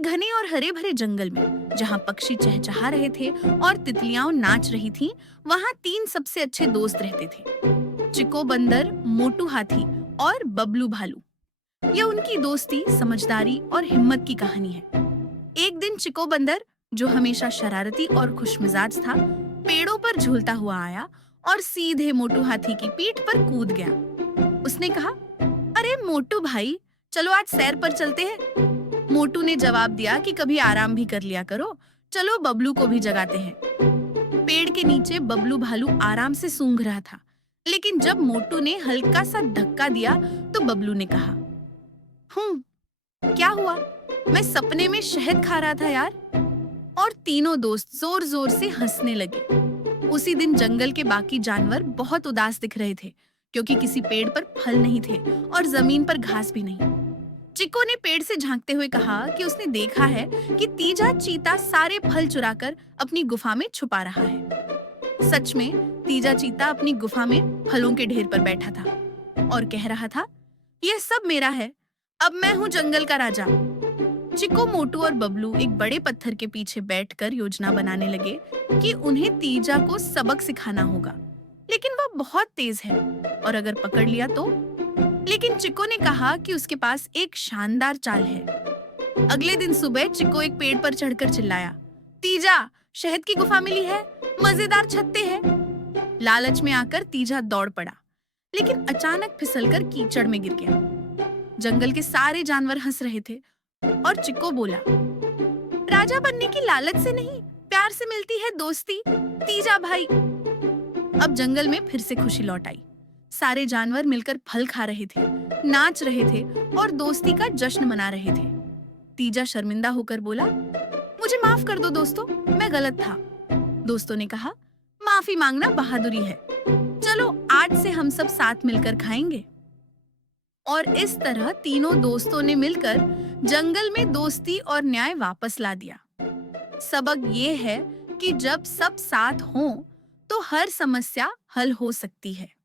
एक घने और हरे भरे जंगल में जहाँ पक्षी चहचहा रहे थे और तितलियां नाच रही थीं, वहाँ तीन सबसे अच्छे दोस्त रहते थे। चिको बंदर, मोटू हाथी और बबलू भालू। ये उनकी दोस्ती, समझदारी और हिम्मत की कहानी है। एक दिन चिको बंदर, जो हमेशा शरारती और खुशमिजाज था, पेड़ों पर झूलता हुआ आया और सीधे मोटू हाथी की पीठ पर कूद गया। उसने कहा, अरे मोटू भाई, चलो आज सैर पर चलते हैं। मोटू ने जवाब दिया कि कभी आराम भी कर लिया करो, चलो बबलू को भी जगाते हैं। पेड़ के नीचे बबलू भालू आराम से सूंघ रहा था, लेकिन जब मोटू ने हल्का सा धक्का दिया तो बबलू ने कहा, क्या हुआ? मैं सपने में शहद खा रहा था यार। और तीनों दोस्त जोर जोर से हंसने लगे। उसी दिन जंगल के बाकी जानवर बहुत उदास दिख रहे थे, क्योंकि किसी पेड़ पर फल नहीं थे और जमीन पर घास भी नहीं। चिको ने पेड़ से झांकते हुए कहा कि उसने देखा है कि तीजा चीता सारे फल चुराकर अपनी गुफा में छुपा रहा है। सच में तीजा चीता अपनी गुफा में फलों के ढेर पर बैठा था और कह रहा था, यह सब मेरा है, अब मैं हूँ जंगल का राजा। चिको, मोटू और बबलू एक बड़े पत्थर के पीछे बैठकर योजना बनाने लगे कि उन्हें तीजा को सबक सिखाना होगा, लेकिन वह बहुत तेज है और अगर पकड़ लिया तो। लेकिन चिको ने कहा कि उसके पास एक शानदार चाल है। अगले दिन सुबह चिको एक पेड़ पर चढ़कर चिल्लाया, तीजा, शहद की गुफा मिली है, मजेदार छत्ते हैं। लालच में आकर तीजा दौड़ पड़ा, लेकिन अचानक फिसलकर कीचड़ में गिर गया। जंगल के सारे जानवर हंस रहे थे और चिको बोला, राजा बनने की लालच से नहीं, प्यार से मिलती है दोस्ती, तीजा भाई। अब जंगल में फिर से खुशी लौट आई। सारे जानवर मिलकर फल खा रहे थे, नाच रहे थे और दोस्ती का जश्न मना रहे थे। तीजा शर्मिंदा होकर बोला, मुझे माफ कर दो दोस्तों, मैं गलत था। दोस्तों ने कहा, माफी मांगना बहादुरी है, चलो आज से हम सब साथ मिलकर खाएंगे। और इस तरह तीनों दोस्तों ने मिलकर जंगल में दोस्ती और न्याय वापस ला दिया। सबक ये है कि जब सब साथ हों तो हर समस्या हल हो सकती है।